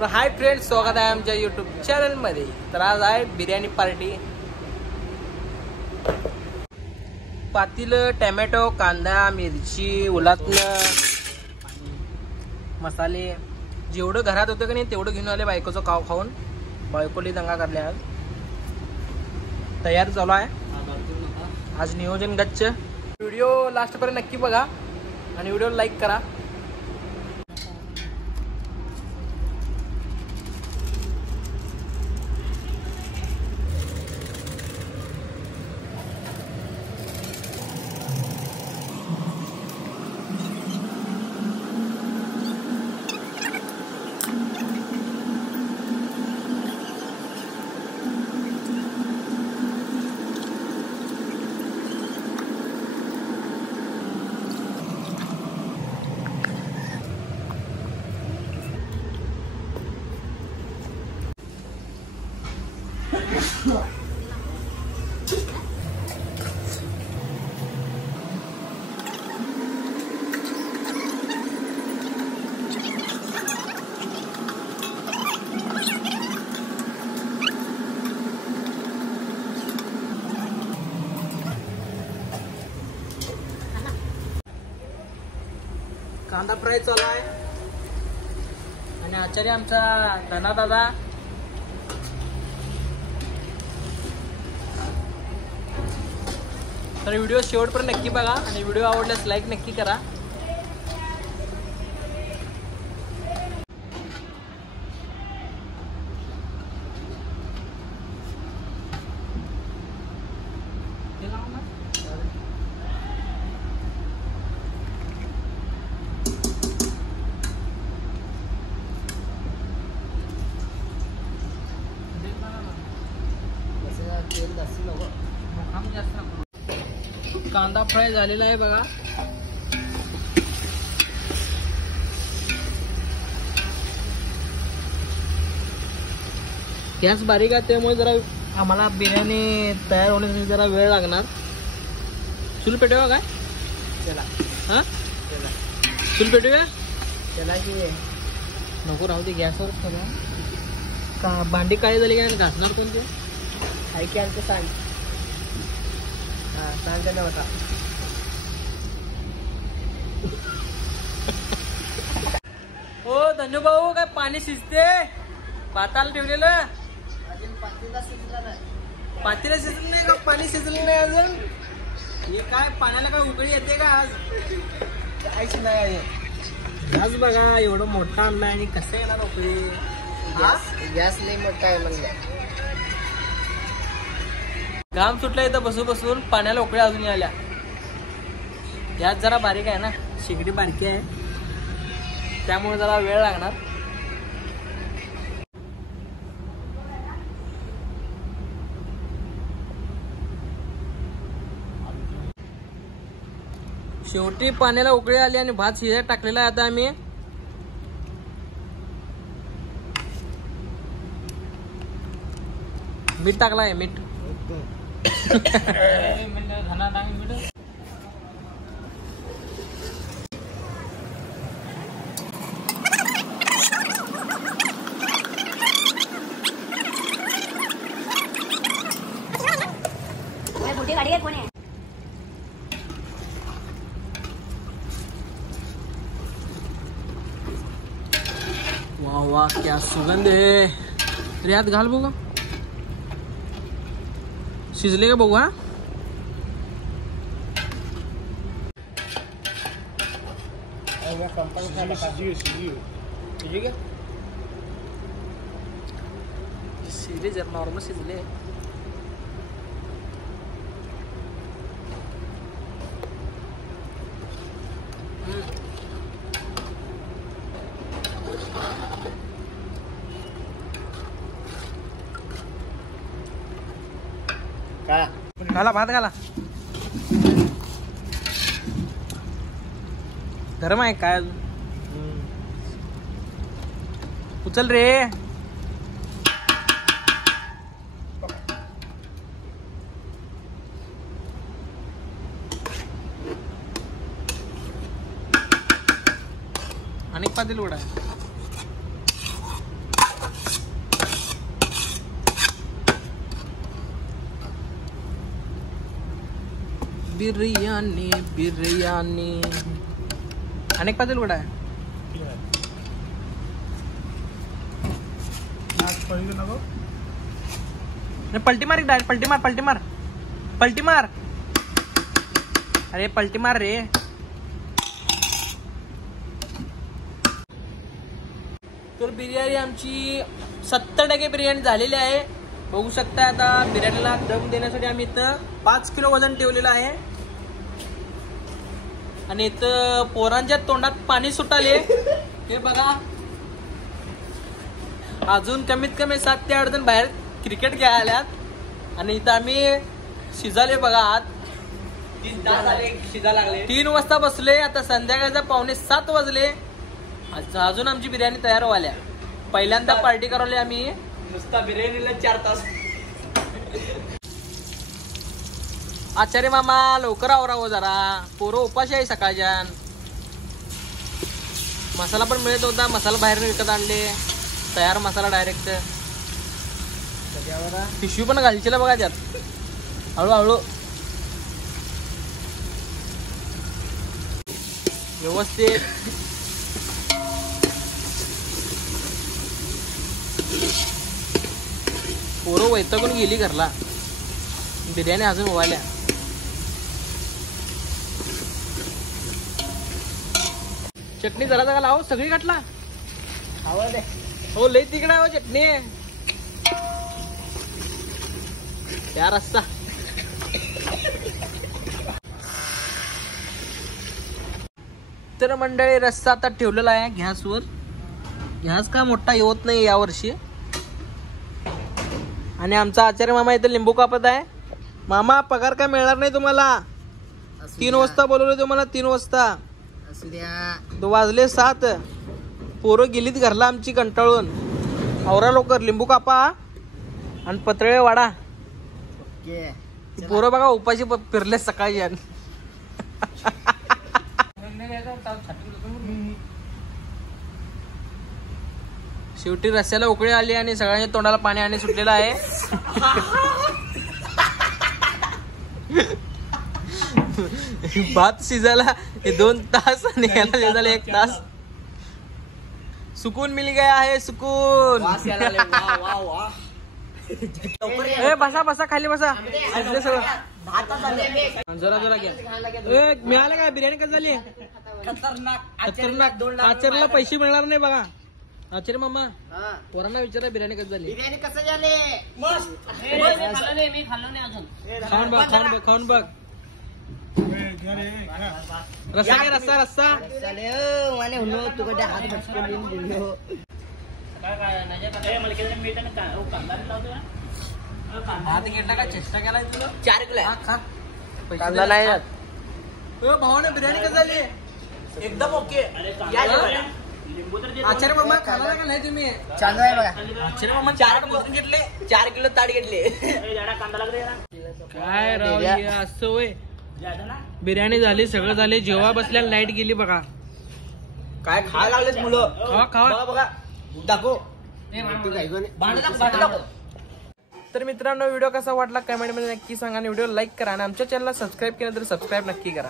तर hi friends, स्वागत आहे आमच्या यूट्यूब चॅनलमध्ये. तर आज आहे बिर्याणी पार्टी. पातीलं, टॅमॅटो, कांदा, मिरची, उलातनं मसाले जेवढं घरात होतं की नाही तेवढं घेऊन आले. बायकोचं काव खाऊन बायकोली दंगा करले. आज तयार चालू आहे. आज नियोजन गच्च. व्हिडिओ लास्टपर्यंत नक्की बघा आणि व्हिडिओ लाईक करा. कांदा फ्राय चालू आहे आणि आचार्य आमचा धना दादा. तर व्हिडिओ शेवटपर्यंत नक्की बघा आणि व्हिडिओ आवडल्यास लाईक नक्की करा. कांदा फ्राय झालेला आहे बघा. गॅस बारीक आहे त्यामुळे जरा आम्हाला बिर्याणी तयार होण्यासाठी जरा वेळ लागणार. चूल पेटवा काय चला. हा चूल पेटूया त्याला की नको राहू दे. गॅसवरच करा. का भांडी काळी झाली काय घासणार कोणते आहे की आणखी सांग. हा सांग त्याला होता. हो धन्यू भाऊ, काय पाणी शिजते? भाताला ठेवलेलं पातीला शिजलं नाही का? पाणी शिजलं नाही अजून. हे काय पाण्याला काय उकळी येते का? आज काहीच नाही. आज बघा एवढं मोठा आणला आणि कसं येणार उकळी. गॅस लई मोठा आहे म्हणलं. घाम सुटला इथं बसून बसून. पाण्याला उकळ्या अजून आल्या. गॅस जरा बारीक आहे ना, शेगडी बारकी आहे त्यामुळे जरा वेळ लागणार. शेवटी पाण्याला उकळी आली आणि भात शिजायला टाकलेला आहे. आता आम्ही मीठ टाकला आहे. मीठ गाड़ी कोण आहे. वाह वाह क्या सुगंध है. रियात घाल बघू शिजले का बघू. हा शिजले जर नॉर्मल शिजले. घाला भात घाला. गरम आहे काय अजून. उचल रे. आणि पातेल उडा. बिर्याणी बिर्याणी अनेक पातेल कुठं आहे पलटी मार डायरेक्ट पलटी मार पलटी मार पलटी मार अरे पलटी मार रे तर बिर्याणी आमची 70% बिर्याणी झालेली आहे बघू शकता आता बिर्याणीला दम देण्यासाठी आम्ही इथं 5 किलो वजन ठेवलेलं आहे आणि इथं पोरांच्या तोंडात पाणी सुटाले हे बघा अजून कमीत कमी 7 ते 8 जण बाहेर क्रिकेट खेळायला आल्यात आणि इथं आम्ही शिजाले बघा आत 3 वाजता बसले आता संध्याकाळचा 6:45 वाजले अजून आमची बिर्याणी तयार व्हायला पहिल्यांदा पार्टी करवली आम्ही नुसता बिर्याणीला 4 तास आचार्य मामा लवकर आवरावं जरा पोरं उपाशी आहे सकाळच्या मसाला पण मिळत होता मसाला बाहेर विकत आणले तयार मसाला डायरेक्ट पिशवी पण घालशील बघा त्यात हळूहळू व्यवस्थित पोरं वैतागून गेली घरला बिर्याणी अजून व्हायला चटणी जरा जरा लाव सगळी घातला हो लई तिकडे हो चटणी या रस्सा तर मंडळी रस्सा आता ठेवलेला आहे गॅसवर गॅस का मोठा येत नाही यावर्षी आणि आमचा आचार्य मामा इथे लिंबू कापत आहे मामा पगार काय मिळणार नाही तुम्हाला 3 वाजता बोलवले तुम्हाला 3 वाजता तो वाजले 7 पोरं गेलीत घरला आमची कंटाळून आवरा लवकर लिंबू कापा आणि पतळे वाडा पोरं बघा उपाशी फिरले सकाळी शेवटी रस्त्याला उकळी आली आणि सगळ्यांच्या तोंडाला पाणी आणि सुटलेलं आहे भात शिजायला 2 तास आणि याला शिजायला 1 तास सुकून मिल गया है सुकून ए बसा बसा खाली बसा सगळं जरा जरा घ्या मिळालं का बिर्याणी कसं झाली खतरनाक आचार्याला पैसे मिळणार नाही बघा आचार्य मामा पोरांना विचारा बिर्याणी कसं झाली बिर्याणी कसं झाले मी खाल्लं नाही अजून खाऊन बघ रस्सा काय रस्सा रस्सा भात घेतला का चेष्टा केलाय तुला 4 किलो कांदा नाही भावाने बिर्याणी कसं झाली एकदम ओके आचार्य मामा खाला का नाही तुम्ही चांगलं आहे बघा आचार्य मामा 4 किलो घेतले 4 किलो ताट घेतले काय राव असं होय बिर्याणी झाली सगळं झाले जेव्हा बसल्या लाईट गेली बघा काय खायला लागलेत मुलं खावा बघा दाखव तर मित्रांनो व्हिडिओ कसा वाटला कमेंट मध्ये नक्की सांगा आणि व्हिडिओ लाईक करा आणि आमच्या चॅनलला सबस्क्राईब केलं तर सबस्क्राईब नक्की करा